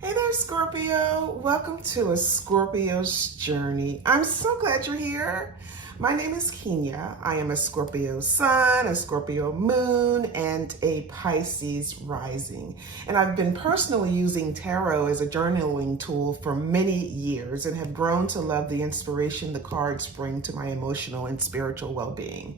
Hey there, Scorpio. Welcome to a Scorpio's journey. I'm so glad you're here. My name is Kenya. I am a Scorpio sun, a Scorpio moon, and a Pisces rising. And I've been personally using tarot as a journaling tool for many years and have grown to love the inspiration the cards bring to my emotional and spiritual well-being.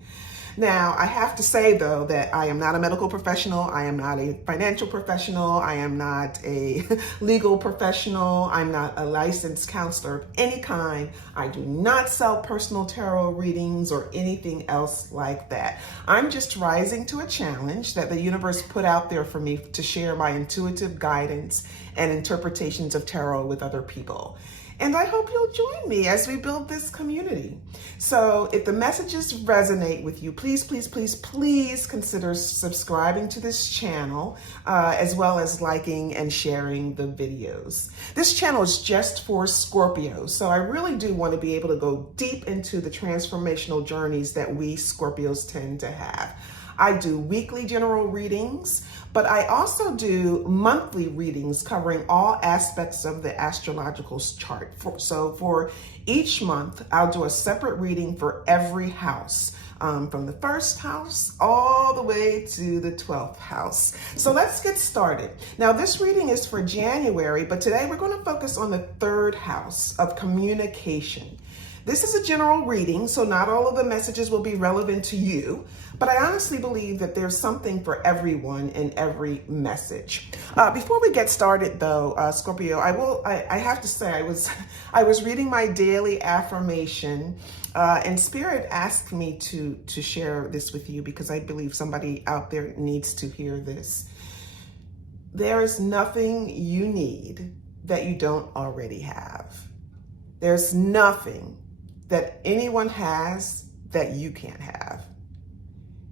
Now, I have to say, though, that I am not a medical professional. I am not a financial professional. I am not a legal professional. I'm not a licensed counselor of any kind. I do not sell personal tarot readings or anything else like that. I'm just rising to a challenge that the universe put out there for me to share my intuitive guidance and interpretations of tarot with other people. And I hope you'll join me as we build this community. So if the messages resonate with you, please consider subscribing to this channel, as well as liking and sharing the videos. This channel is just for Scorpios, so I really do want to be able to go deep into the transformational journeys that we Scorpios tend to have. I do weekly general readings, but I also do monthly readings covering all aspects of the astrological chart. So for each month, I'll do a separate reading for every house, from the first house all the way to the 12th house. So let's get started. Now, this reading is for January, but today we're going to focus on the 3rd house of communication. This is a general reading, so not all of the messages will be relevant to you, but I honestly believe that there's something for everyone in every message. Before we get started, though, Scorpio, I have to say I was reading my daily affirmation, and Spirit asked me to share this with you because I believe somebody out there needs to hear this. There is nothing you need that you don't already have. There's nothing that anyone has that you can't have.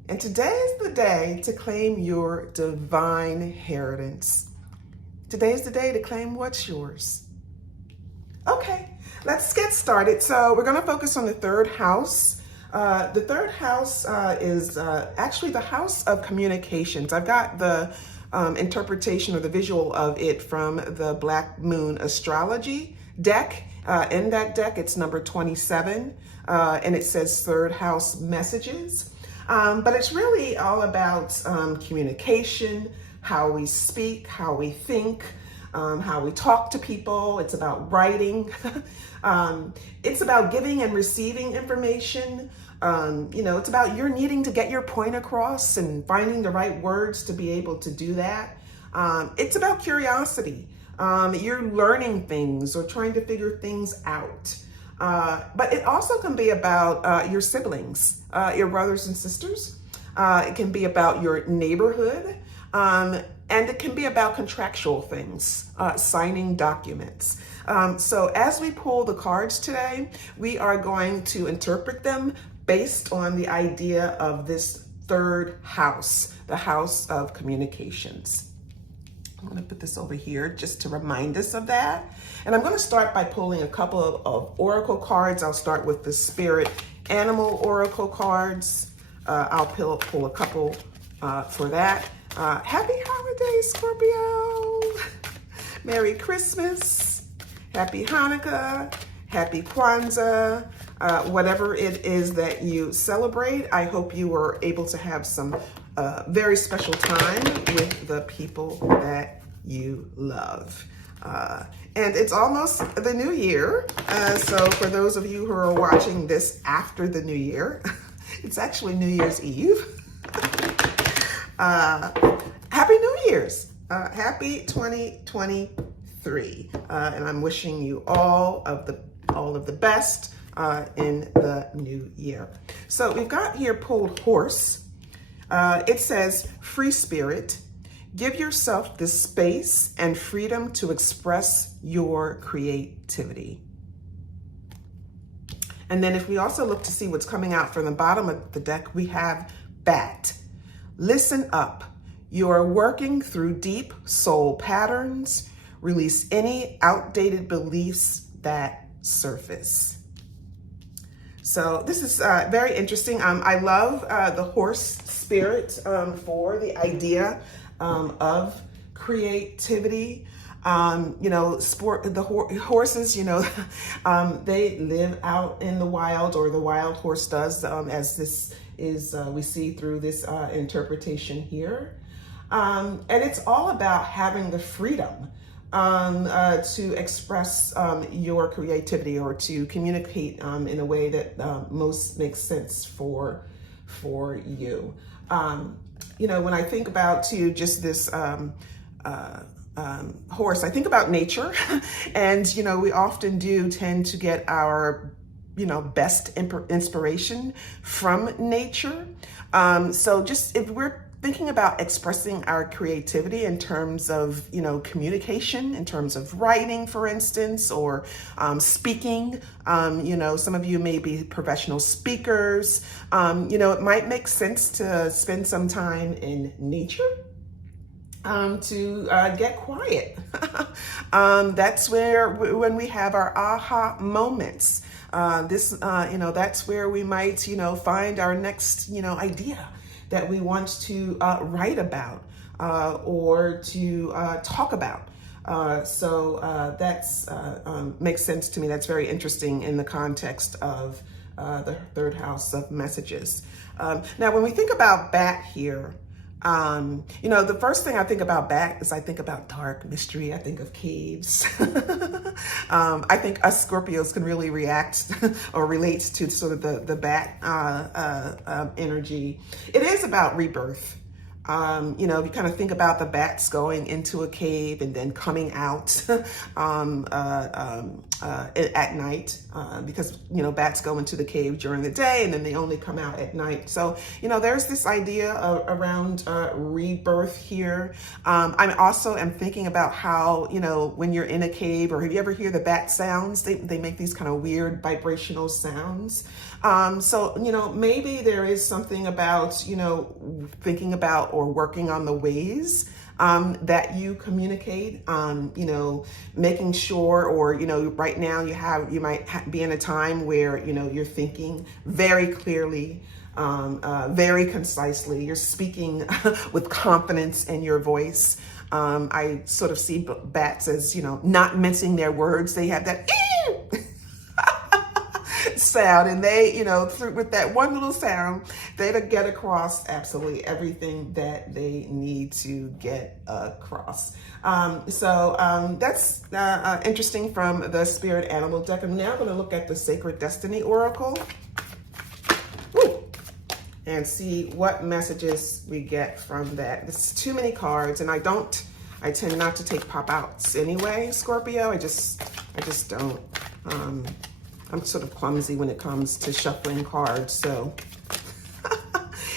And today is the day to claim your divine inheritance. Today is the day to claim what's yours. Okay, let's get started. So we're going to focus on the 3rd house. The 3rd house is actually the house of communications. I've got the interpretation or the visual of it from the Black Moon Astrology deck. In that deck, it's number 27, and it says 3rd house messages. But it's really all about communication, how we speak, how we think, how we talk to people. It's about writing. It's about giving and receiving information. It's about your needing to get your point across and finding the right words to be able to do that. It's about curiosity. You're learning things or trying to figure things out. But it also can be about your siblings, your brothers and sisters. It can be about your neighborhood. And it can be about contractual things, signing documents. So as we pull the cards today, we are going to interpret them based on the idea of this 3rd house, the house of communications. I'm going to put this over here just to remind us of that. And I'm going to start by pulling a couple of oracle cards. I'll start with the Spirit Animal Oracle cards. I'll pull a couple for that. Happy holidays, Scorpio. Merry Christmas. Happy Hanukkah. Happy Kwanzaa. Whatever it is that you celebrate, I hope you were able to have some very special time with the people that you love. And it's almost the new year. So for those of you who are watching this after the new year, it's actually New Year's Eve. Happy New Year's. Happy 2023. And I'm wishing you all of the best in the new year. So we've got here pulled horse. It says, free spirit, give yourself the space and freedom to express your creativity. And then if we also look to see what's coming out from the bottom of the deck, we have bat. Listen up. You are working through deep soul patterns. Release any outdated beliefs that surface. So this is very interesting. I love the horse spirit for the idea of creativity. Horses, they live out in the wild, or the wild horse does, as this is, we see through this interpretation here. And it's all about having the freedom to express your creativity, or to communicate in a way that most makes sense for you. When I think about just this horse, I think about nature, and we often do tend to get our best inspiration from nature. So just if we're thinking about expressing our creativity in terms of, communication, in terms of writing, for instance, or speaking, some of you may be professional speakers, it might make sense to spend some time in nature, to get quiet. That's when we have our aha moments. That's where we might, find our next, idea that we want to write about, or to talk about. So that's makes sense to me. That's very interesting in the context of the third house of messages. Now, when we think about bat here, the first thing I think about bat is I think about dark mystery. I think of caves. I think us Scorpios can really react or relate to sort of the bat energy. It is about rebirth. You kind of think about the bats going into a cave and then coming out at night, because bats go into the cave during the day and then they only come out at night. So there's this idea around rebirth here. I also am thinking about how when you're in a cave, or have you ever hear the bat sounds? They make these kind of weird vibrational sounds. So maybe there is something about thinking about or working on the ways that you communicate, making sure, or, right now you might be in a time where, you're thinking very clearly, very concisely, you're speaking with confidence in your voice. I sort of see bats as, not mincing their words. They have that sound, and they, with that one little sound, they get across absolutely everything that they need to get across. So that's interesting from the Spirit Animal deck. I'm now going to look at the Sacred Destiny Oracle. Woo! And see what messages we get from that. It's too many cards, and I tend not to take pop-outs anyway, Scorpio. I just don't. I'm sort of clumsy when it comes to shuffling cards. So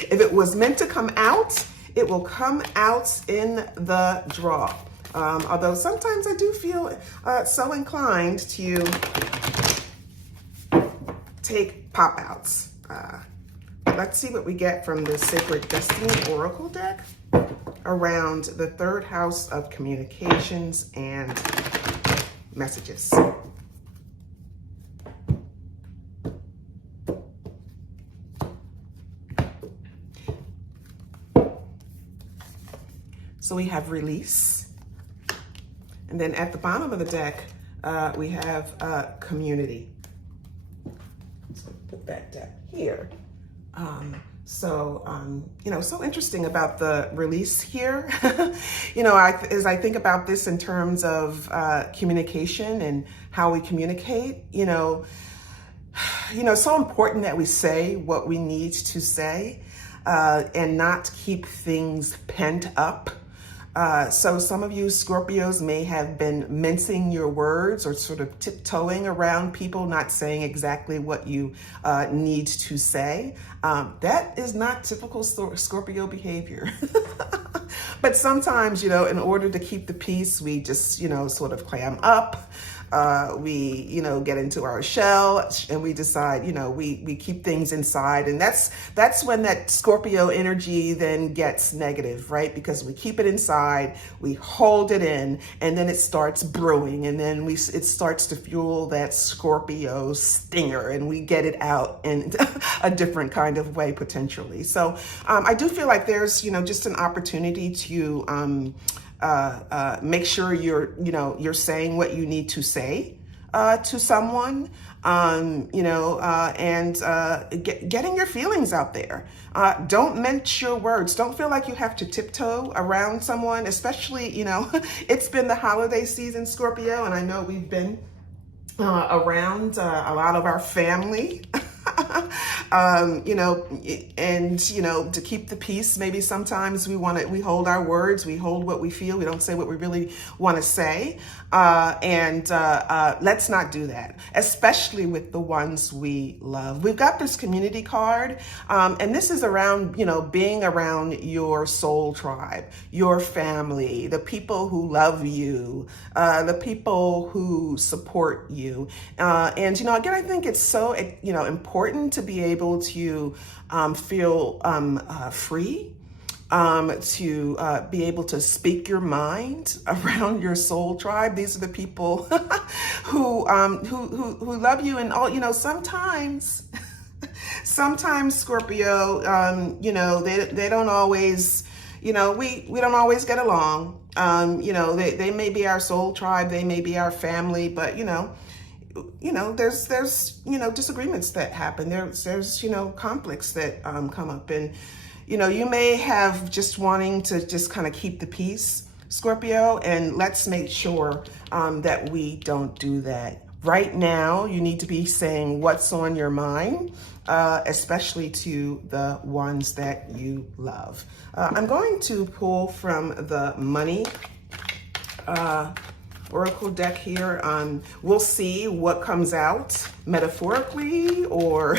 if it was meant to come out, it will come out in the draw. Although sometimes I do feel so inclined to take pop-outs. Let's see what we get from the Sacred Destiny Oracle deck around the third house of communications and messages. So we have release. And then at the bottom of the deck, we have community. So put that deck here. So interesting about the release here. As I think about this in terms of communication and how we communicate, so important that we say what we need to say, and not keep things pent up. So some of you Scorpios may have been mincing your words, or sort of tiptoeing around people, not saying exactly what you need to say. That is not typical Scorpio behavior. But sometimes, in order to keep the peace, we just, sort of clam up. We, get into our shell, and we decide, we keep things inside. And that's when that Scorpio energy then gets negative, right? Because we keep it inside, we hold it in, and then it starts brewing, and then it starts to fuel that Scorpio stinger, and we get it out in a different kind of way potentially. So I do feel like there's, just an opportunity to make sure you're saying what you need to say to someone, getting your feelings out there. Don't mince your words. Don't feel like you have to tiptoe around someone, especially, it's been the holiday season, Scorpio, and I know we've been around a lot of our family. To keep the peace, maybe sometimes we hold our words, we hold what we feel, we don't say what we really want to say. Let's not do that, especially with the ones we love. We've got this community card, and this is around, being around your soul tribe, your family, the people who love you, the people who support you. Again, I think it's so, important to be able to feel free, to be able to speak your mind around your soul tribe. These are the people who love you, and all. Sometimes Scorpio, they don't always. We don't always get along. They may be our soul tribe, they may be our family, but there's disagreements that happen. There's conflicts that come up, and you may have just wanting to just kind of keep the peace, Scorpio, and let's make sure that we don't do that. Right now, you need to be saying what's on your mind, especially to the ones that you love. I'm going to pull from the money Oracle deck here. We'll see what comes out metaphorically, or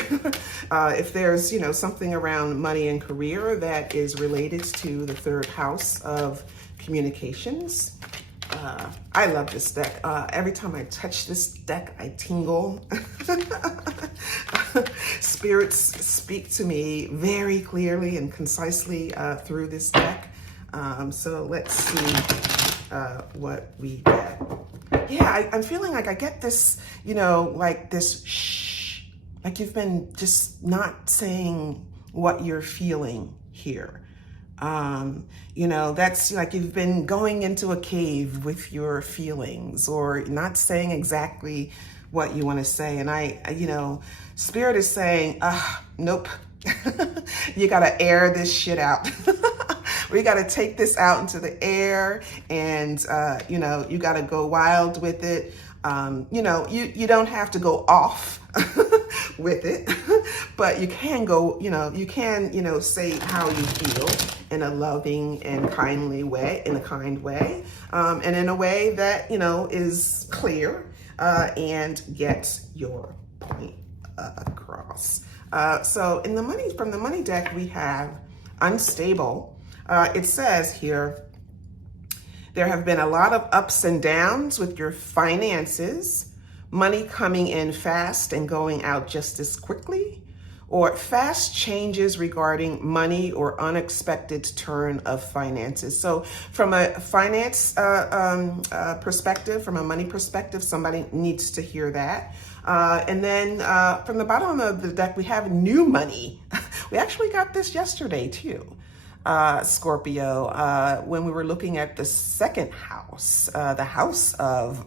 if there's, something around money and career that is related to the third house of communications. I love this deck. Every time I touch this deck, I tingle. Spirits speak to me very clearly and concisely through this deck. So let's see what we get. Yeah, I'm feeling like I get this, like this shh, like you've been just not saying what you're feeling here. That's like you've been going into a cave with your feelings, or not saying exactly what you want to say. And Spirit is saying, nope, you got to air this shit out. We got to take this out into the air, and, you got to go wild with it. You don't have to go off with it, but you can go, say how you feel in a loving and kindly way, in a kind way, and in a way that, is clear, and gets your point across. So from the money deck, we have unstable. It says here, there have been a lot of ups and downs with your finances, money coming in fast and going out just as quickly, or fast changes regarding money or unexpected turn of finances. So from a finance perspective, from a money perspective, somebody needs to hear that. And then from the bottom of the deck, we have new money. We actually got this yesterday too. Scorpio, when we were looking at the second house, the house of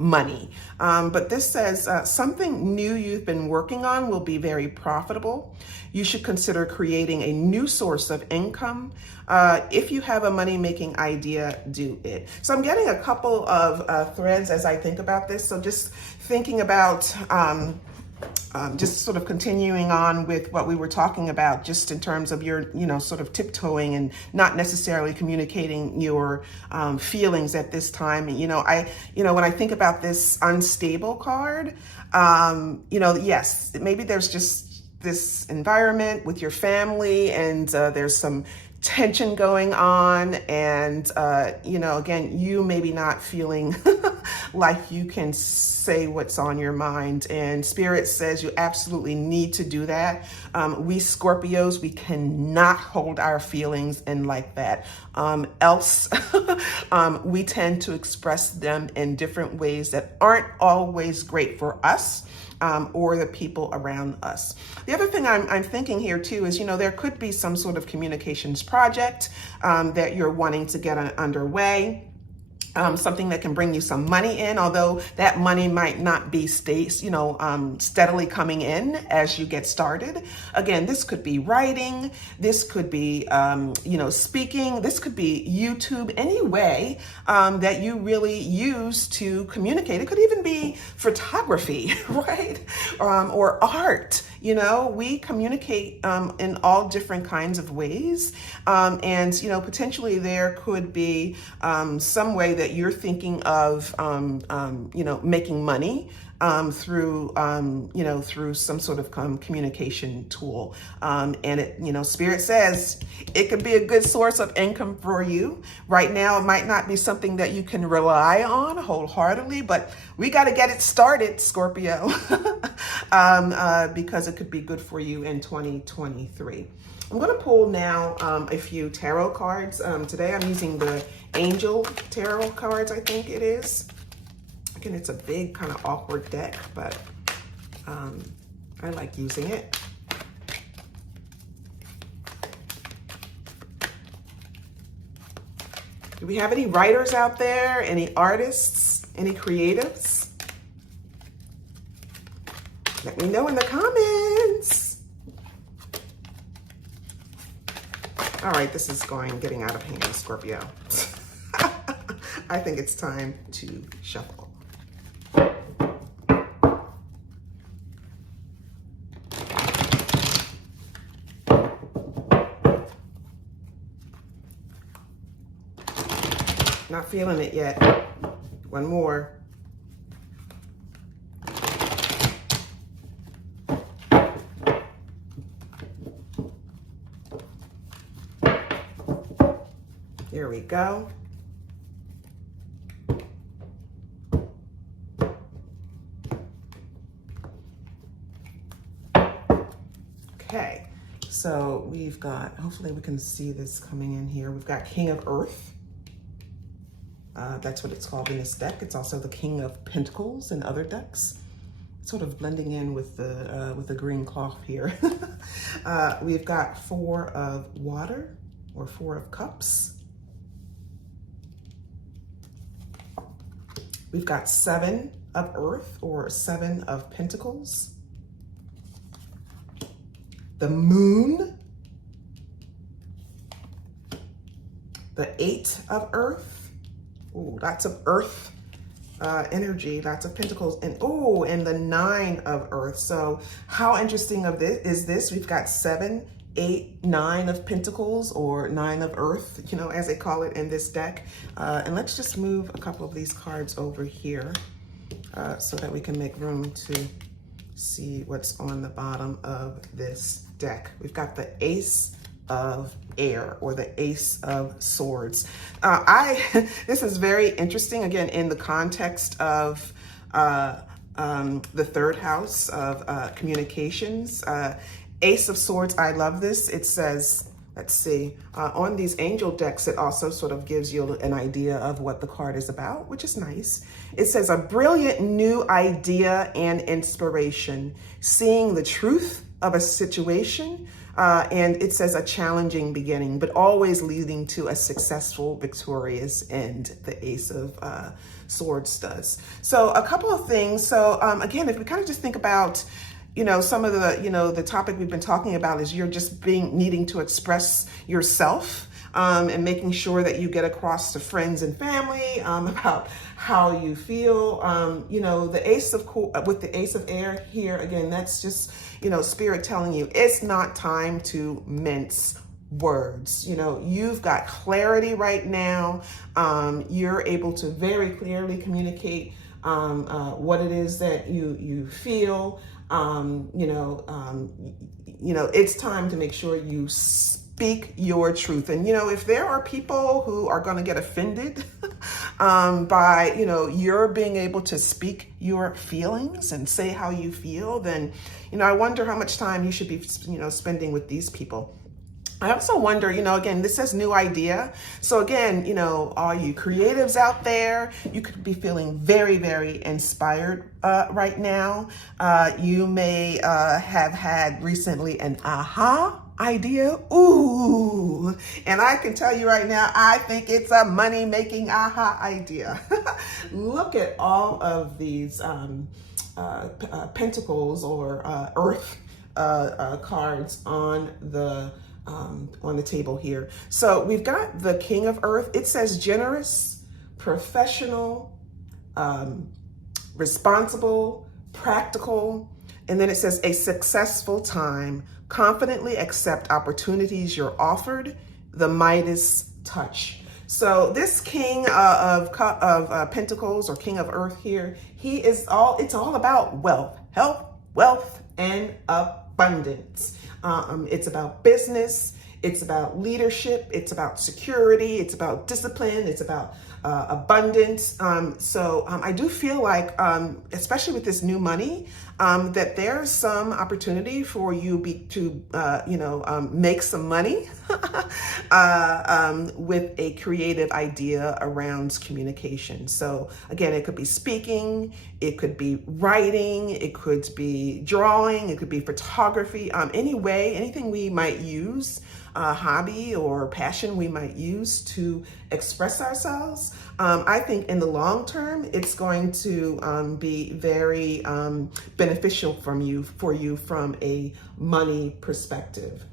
money. But this says something new you've been working on will be very profitable. You should consider creating a new source of income. If you have a money-making idea, do it. So I'm getting a couple of threads as I think about this. So just thinking about just sort of continuing on with what we were talking about, just in terms of your, sort of tiptoeing and not necessarily communicating your feelings at this time. And, when I think about this unstable card, yes, maybe there's just this environment with your family, and there's some tension going on, and again, you maybe not feeling like you can say what's on your mind, and Spirit says you absolutely need to do that. We Scorpios, we cannot hold our feelings in like that, else we tend to express them in different ways that aren't always great for us. or the people around us. The other thing I'm thinking here too is, there could be some sort of communications project that you're wanting to get underway. Something that can bring you some money in, although that money might not be steadily coming in as you get started. Again, this could be writing, this could be, speaking, this could be YouTube, any way that you really use to communicate. It could even be photography, right? Or art. We communicate in all different kinds of ways. And potentially there could be some way that you're thinking of, making money through some sort of communication tool. And it, Spirit says it could be a good source of income for you. Right now, it might not be something that you can rely on wholeheartedly, but we got to get it started, Scorpio, because it could be good for you in 2023. I'm going to pull now a few tarot cards. Today I'm using the Angel Tarot cards, I think it is. Again, it's a big kind of awkward deck, but I like using it. Do we have any writers out there? Any artists? Any creatives? Let me know in the comments. All right, this is getting out of hand, Scorpio. I think it's time to shuffle. Not feeling it yet. One more. Here we go. Okay, so we've got, hopefully we can see this coming in here. We've got King of Earth. That's what it's called in this deck. It's also the King of Pentacles in other decks. Sort of blending in with the green cloth here. We've got Four of Water or Four of Cups. We've got Seven of Earth or Seven of Pentacles. The Moon. The Eight of Earth. Ooh, lots of Earth energy, lots of Pentacles, and and the Nine of Earth. So how interesting is this? We've got 7, 8, 9 of Pentacles or 9 of Earth, as they call it in this deck. And let's just move a couple of these cards over here so that we can make room to see what's on the bottom of this deck. We've got the Ace of Air or the Ace of Swords. This is very interesting, again, in the context of the third house of communications. Ace of Swords, I love this. It says, let's see, on these angel decks, it also sort of gives you an idea of what the card is about, which is nice. It says a brilliant new idea and inspiration, seeing the truth of a situation. And it says a challenging beginning, but always leading to a successful, victorious end, the Ace of Swords does. So a couple of things. So again, if we kind of just think about, some of the topic we've been talking about is you're just needing to express yourself and making sure that you get across to friends and family about how you feel. The Ace with the Ace of Air here, again, that's just, Spirit telling you it's not time to mince words. You've got clarity right now. You're able to very clearly communicate what it is that you feel. It's time to make sure you speak your truth. And, if there are people who are going to get offended by, you're being able to speak your feelings and say how you feel, then, I wonder how much time you should be, spending with these people. I also wonder, again, this says new idea. So again, all you creatives out there, you could be feeling very, very inspired right now. You may have had recently an aha idea. Ooh, and I can tell you right now, I think it's a money-making aha idea. Look at all of these pentacles or earth cards on the table here. So we've got the King of Earth. It says generous, professional, responsible, practical, and then it says a successful time. Confidently accept opportunities you're offered. The Midas touch. So this King of Pentacles or King of Earth here, it's all about wealth, health, wealth, and abundance. It's about business. It's about leadership. It's about security. It's about discipline. It's about abundance. So I do feel like, especially with this new money, that there's some opportunity for you to make some money with a creative idea around communication. So again, it could be speaking, it could be writing, it could be drawing, it could be photography, anything we might use, hobby or passion we might use to express ourselves. I think in the long term, it's going to be very beneficial for you from a money perspective.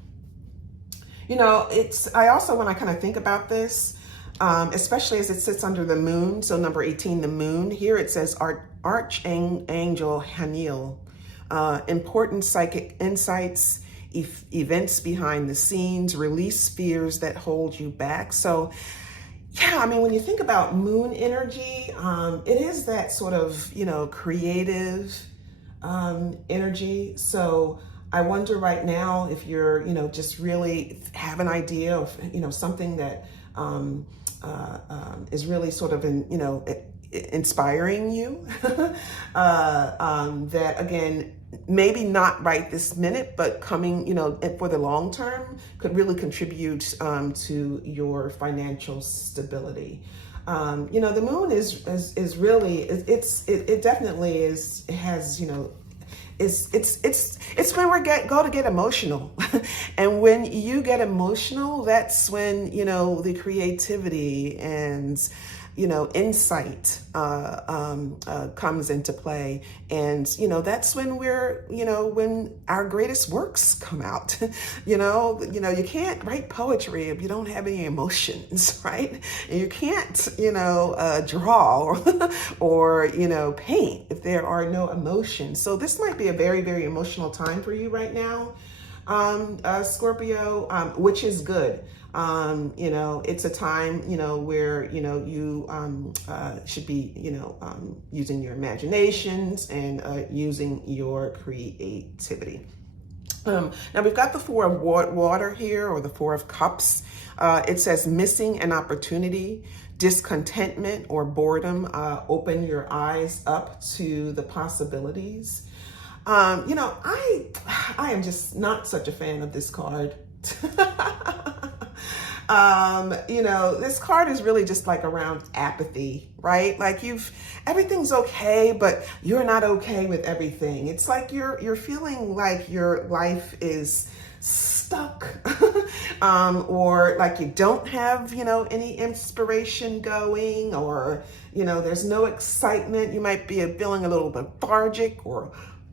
I also, when I kind of think about this, especially as it sits under the moon, so number 18, the moon, here it says Archangel Haniel, important psychic insights, events behind the scenes, release fears that hold you back. So yeah, when you think about moon energy, it is that sort of, creative energy. So I wonder right now if you're, just really have an idea of, something that is really sort of inspiring you, that again, maybe not right this minute, but coming, for the long term could really contribute to your financial stability. The moon is really, it definitely is, it has, it's when we go to get emotional. And when you get emotional, that's when, the creativity and, insight comes into play. And, that's when when our greatest works come out. You can't write poetry if you don't have any emotions, right? And you can't, draw or paint if there are no emotions. So this might be a very, very emotional time for you right now, Scorpio, which is good. It's a time, where, you should be, using your imaginations and using your creativity. Now we've got the Four of Water here, or the Four of Cups. It says missing an opportunity, discontentment, or boredom. Open your eyes up to the possibilities. I am just not such a fan of this card. This card is really just like around apathy, right? Like everything's okay, but you're not okay with everything. It's like you're feeling like your life is stuck, or like you don't have, any inspiration going, or, there's no excitement. You might be feeling a little lethargic or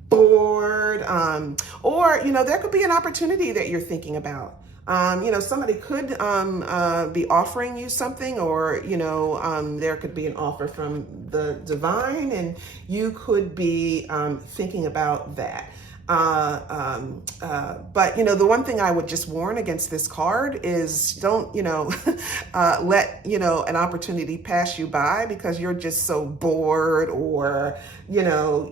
bored, or, there could be an opportunity that you're thinking about. Somebody could be offering you something, or, there could be an offer from the divine, and you could be thinking about that. But, the one thing I would just warn against this card is don't, let, an opportunity pass you by because you're just so bored, or, you're,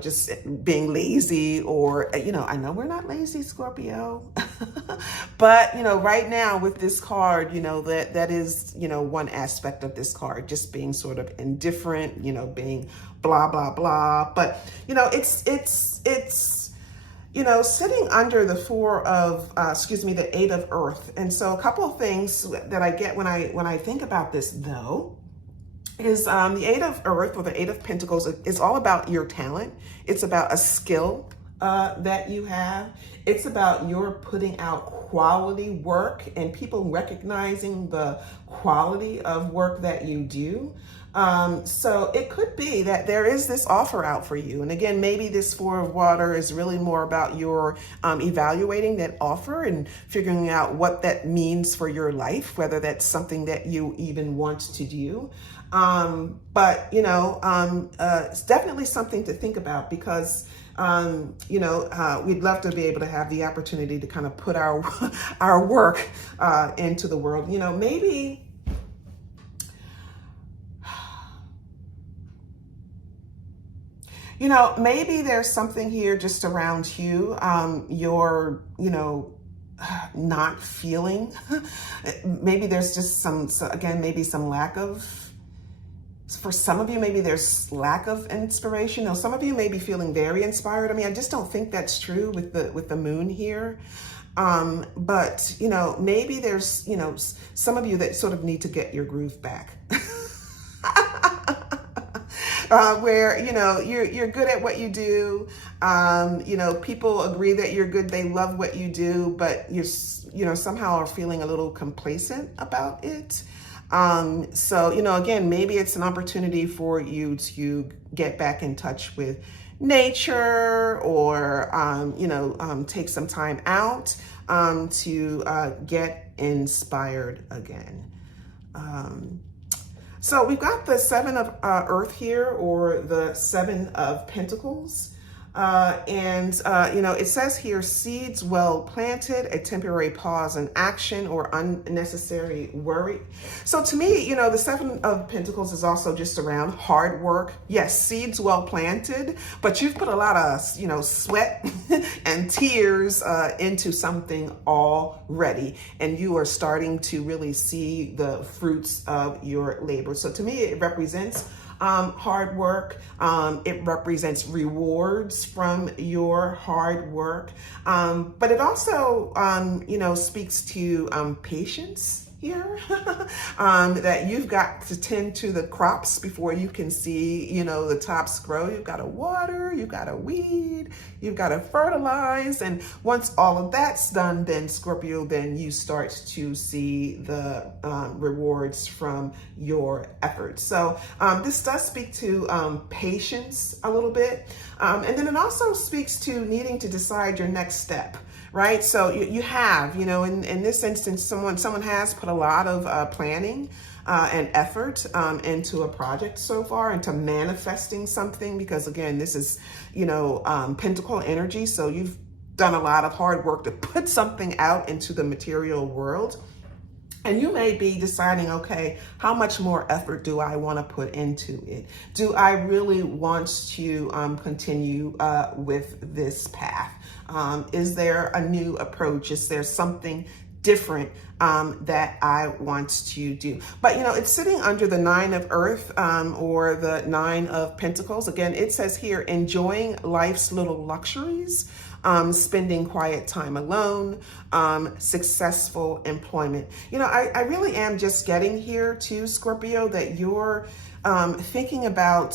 just being lazy, or, I know we're not lazy, Scorpio, but, right now with this card, that is, one aspect of this card, just being sort of indifferent, being blah, blah, blah. But, it's, sitting under the the 8 of Earth. And so a couple of things that I get when I think about this, though, is the 8 of Earth, or the 8 of Pentacles, is all about your talent. It's about a skill that you have. It's about your putting out quality work and people recognizing the quality of work that you do. So it could be that there is this offer out for you. And again, maybe this 4 of Water is really more about your evaluating that offer and figuring out what that means for your life, whether that's something that you even want to do. But it's definitely something to think about, because we'd love to be able to have the opportunity to kind of put our work into the world. Maybe there's something here just around you. You're, not feeling. Maybe there's just maybe some lack of. For some of you, maybe there's lack of inspiration. Some of you may be feeling very inspired. I just don't think that's true with the moon here. But maybe there's some of you that sort of need to get your groove back. Where you're good at what you do. People agree that you're good. They love what you do, but you're somehow are feeling a little complacent about it. So again, maybe it's an opportunity for you to get back in touch with nature, or take some time out to get inspired again. So we've got the 7 of Earth here, or the 7 of Pentacles. It says here, seeds well planted, a temporary pause in action, or unnecessary worry. So to me, the 7 of Pentacles is also just around hard work. Yes, seeds well planted, but you've put a lot of, sweat and tears into something already, and you are starting to really see the fruits of your labor. So to me, it represents hard work. It represents rewards from your hard work. But it also, speaks to patience here, that you've got to tend to the crops before you can see, the tops grow. You've got to water, you've got to weed, you've got to fertilize. And once all of that's done, then Scorpio, then you start to see the rewards from your efforts. So this does speak to patience a little bit. And then it also speaks to needing to decide your next step. Right. So you have, in this instance, someone has put a lot of planning and effort into a project so far, into manifesting something, because again, this is, Pentacle energy. So you've done a lot of hard work to put something out into the material world. And you may be deciding, okay, how much more effort do I want to put into it? Do I really want to continue with this path? Is there a new approach? Is there something different that I want to do? But, it's sitting under the 9 of Earth, or the 9 of Pentacles. Again, it says here, enjoying life's little luxuries, spending quiet time alone, successful employment. I really am just getting here to Scorpio, that you're thinking about,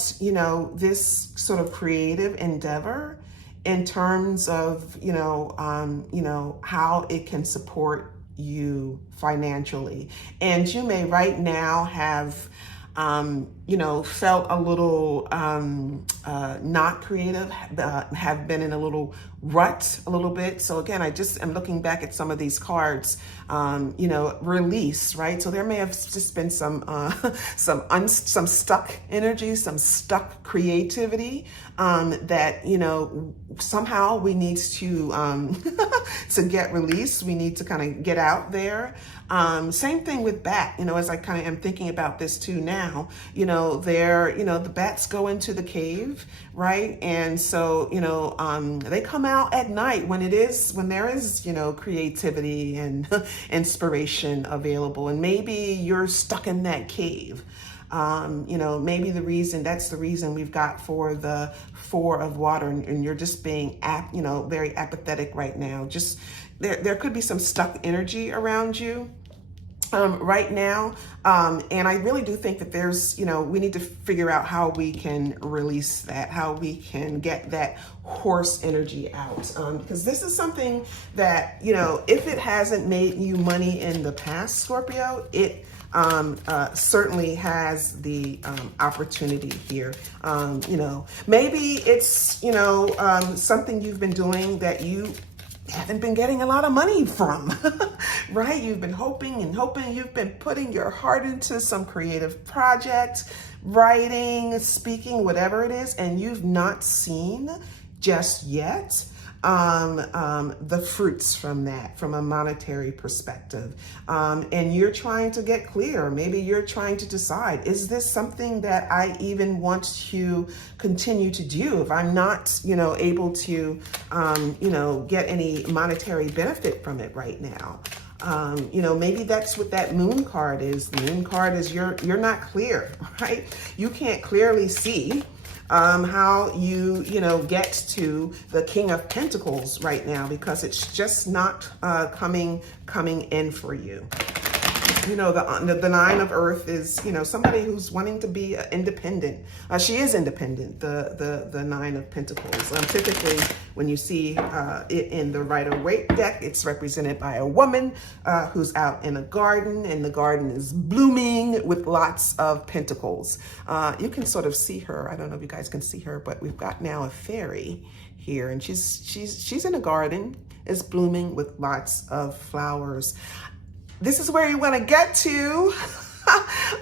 this sort of creative endeavor in terms of, how it can support you financially. And you may right now have, felt a little not creative, have been in a little rut a little bit. So again, I just am looking back at some of these cards, release, right? So there may have just been some stuck energy, some stuck creativity that, somehow we need to to get released. We need to kind of get out there. Same thing with bat, as I kind of am thinking about this too now, the bats go into the cave, right? And so, they come out at night when there is, you know, creativity and inspiration available. And maybe you're stuck in that cave. You know, maybe that's the reason we've got for the Four of Water, and you're just being, you know, very apathetic right now. Just there could be some stuck energy around you right now. And I really do think that there's, you know, we need to figure out how we can release that, how we can get that horse energy out. Because this is something that, you know, if it hasn't made you money in the past, Scorpio, it certainly has the opportunity here. You know, maybe it's, you know, something you've been doing that you haven't been getting a lot of money from, right? You've been hoping and hoping, you've been putting your heart into some creative project, writing, speaking, whatever it is, and you've not seen just yet the fruits from that, from a monetary perspective. And you're trying to get clear. Maybe you're trying to decide, is this something that I even want to continue to do if I'm not, you know, able to, you know, get any monetary benefit from it right now? You know, maybe that's what that moon card is. The moon card is you're not clear, right? You can't clearly see how you know, get to the King of Pentacles right now, because it's just not coming in for you. You know, the Nine of Earth is, you know, somebody who's wanting to be independent. She is independent, the Nine of Pentacles. Typically, when you see it in the Rider-Waite deck, it's represented by a woman who's out in a garden, and the garden is blooming with lots of pentacles. You can sort of see her. I don't know if you guys can see her, but we've got now a fairy here, and she's in a garden. It's blooming with lots of flowers. This is where you want to get to.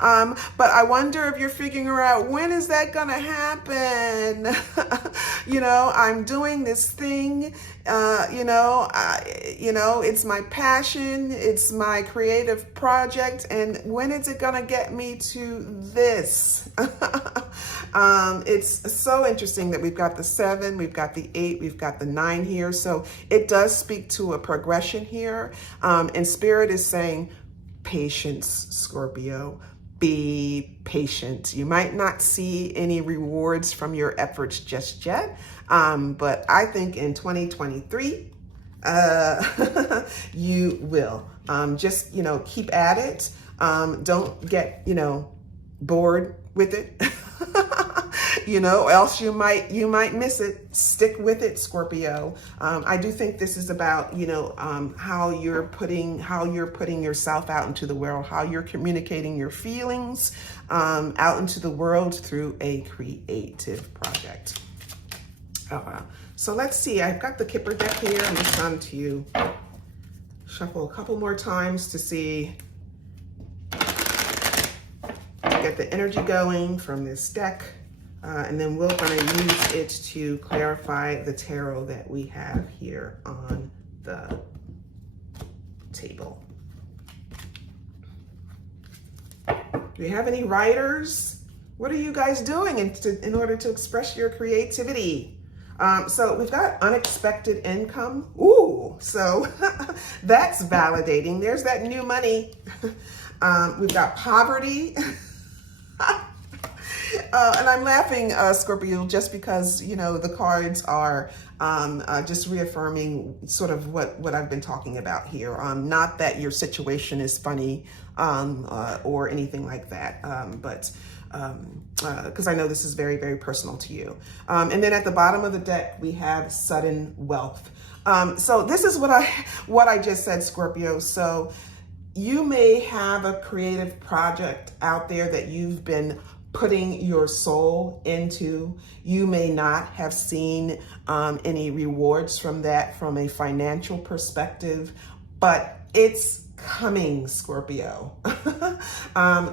But I wonder if you're figuring out, when is that going to happen? You know, I'm doing this thing, you know, it's my passion. It's my creative project. And when is it going to get me to this? It's so interesting that we've got the 7, we've got the 8, we've got the 9 here. So it does speak to a progression here. And Spirit is saying, patience, Scorpio. Be patient. You might not see any rewards from your efforts just yet, but I think in 2023, you will. Just, you know, keep at it. Don't get, you know, bored with it. You know, else you might miss it. Stick with it, Scorpio. I do think this is about, you know, how you're putting yourself out into the world, how you're communicating your feelings out into the world through a creative project. So let's see. I've got the Kipper deck here. I'm just going to shuffle a couple more times to see, get the energy going from this deck. And then we're going to use it to clarify the tarot that we have here on the table. Do you have any writers? What are you guys doing in order to express your creativity? So we've got unexpected income. Ooh, so that's validating. There's that new money. We've got poverty. And I'm laughing, Scorpio, just because, you know, the cards are just reaffirming sort of what I've been talking about here. Not that your situation is funny or anything like that, but because I know this is very, very personal to you. And then at the bottom of the deck, we have sudden wealth. So this is what I just said, Scorpio. So you may have a creative project out there that you've been putting your soul into. You may not have seen any rewards from that from a financial perspective, but it's coming, Scorpio.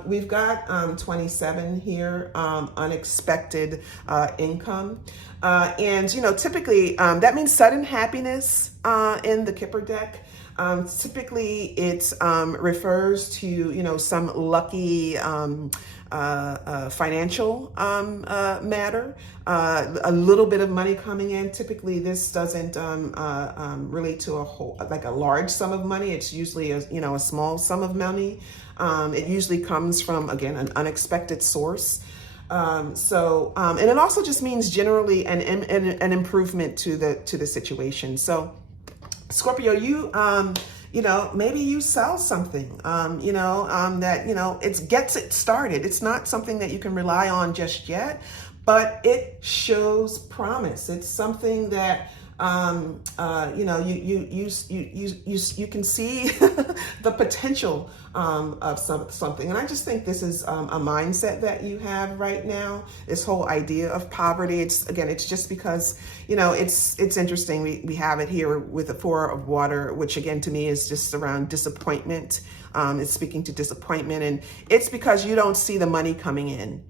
We've got 27 here, unexpected income. And, you know, typically that means sudden happiness in the Kipper deck. Typically, it refers to, you know, some lucky financial matter, a little bit of money coming in. Typically, this doesn't relate to a whole, like a large sum of money. It's usually a, you know, a small sum of money. It usually comes from, again, an unexpected source. And it also just means generally an improvement to the situation. So Scorpio, you know, maybe you sell something, that, you know, it gets it started. It's not something that you can rely on just yet, but it shows promise. It's something that, you know, you can see the potential of something. And I just think this is a mindset that you have right now, this whole idea of poverty. It's just because, you know, it's interesting. We have it here with the Four of Water, which again, to me is just around disappointment. It's speaking to disappointment, and it's because you don't see the money coming in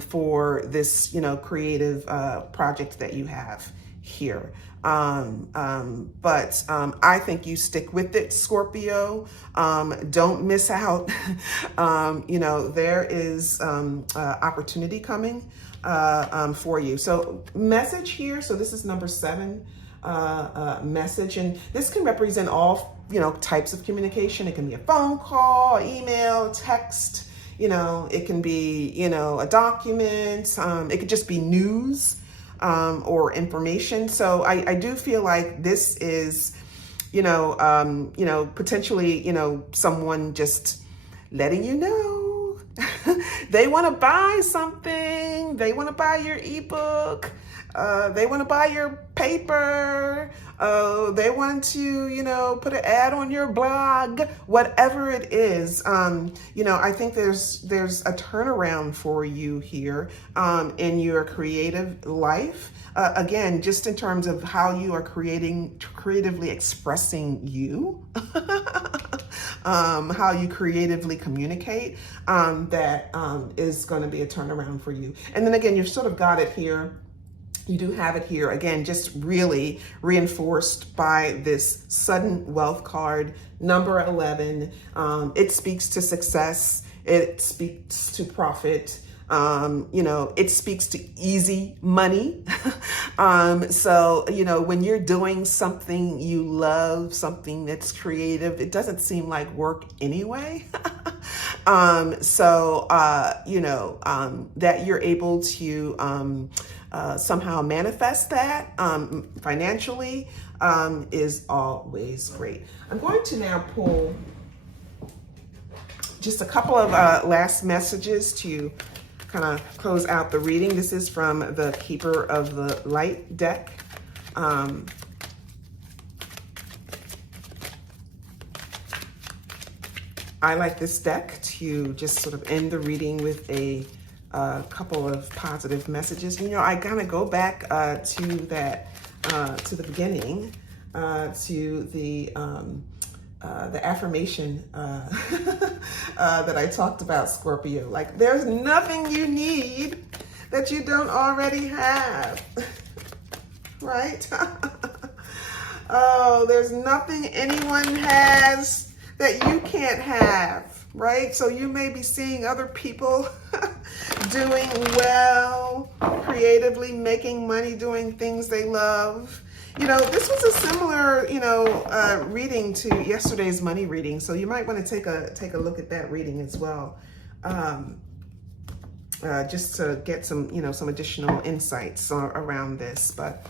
for this, you know, creative project that you have here. But I think you stick with it, Scorpio. Don't miss out. You know, there is opportunity coming for you. So message here. So this is number 7, message. And this can represent all, you know, types of communication. It can be a phone call, email, text. You know, it can be, you know, a document. It could just be news. Or information. So I do feel like this is, you know, potentially, you know, someone just letting you know they want to buy something. They want to buy your ebook. They want to buy your paper. They want to, you know, put an ad on your blog, whatever it is. You know, I think there's a turnaround for you here in your creative life. Again, just in terms of how you are creatively expressing you, how you creatively communicate, that is going to be a turnaround for you. And then again, you've sort of got it here. You do have it here, again, just really reinforced by this sudden wealth card, number 11. It speaks to success. It speaks to profit. You know, it speaks to easy money. So, you know, when you're doing something you love, something that's creative, it doesn't seem like work anyway. You know, that you're able to somehow manifest that financially is always great. I'm going to now pull just a couple of last messages to kind of close out the reading. This is from the Keeper of the Light deck. I like this deck to just sort of end the reading with a couple of positive messages. You know, I kind of go back to that, to the beginning, to the affirmation that I talked about, Scorpio. Like, there's nothing you need that you don't already have, right? Oh, there's nothing anyone has that you can't have, right? So you may be seeing other people doing well, creatively making money, doing things they love. You know, this was a similar, you know, reading to yesterday's money reading. So you might want to take a look at that reading as well, just to get some, you know, some additional insights around this. But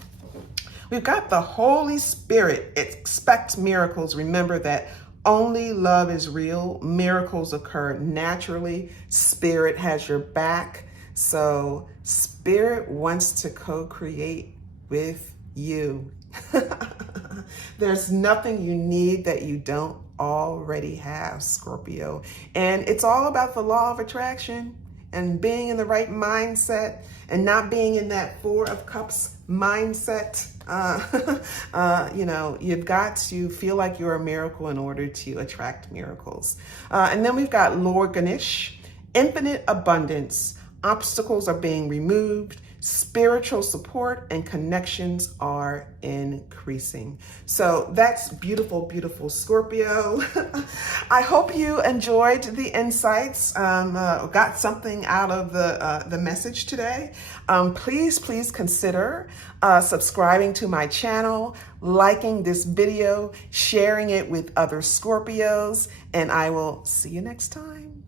we've got the Holy Spirit. Expect miracles. Remember that only love is real. Miracles occur naturally. Spirit has your back. So Spirit wants to co-create with you. There's nothing you need that you don't already have, Scorpio. And it's all about the law of attraction and being in the right mindset and not being in that Four of Cups mindset. You know, you've got to feel like you're a miracle in order to attract miracles. And then we've got Lord Ganesh, infinite abundance. Obstacles are being removed. spiritual support and connections are increasing. So that's beautiful, beautiful Scorpio. I hope you enjoyed the insights, got something out of the message today. Please consider subscribing to my channel, liking this video, sharing it with other Scorpios, and I will see you next time.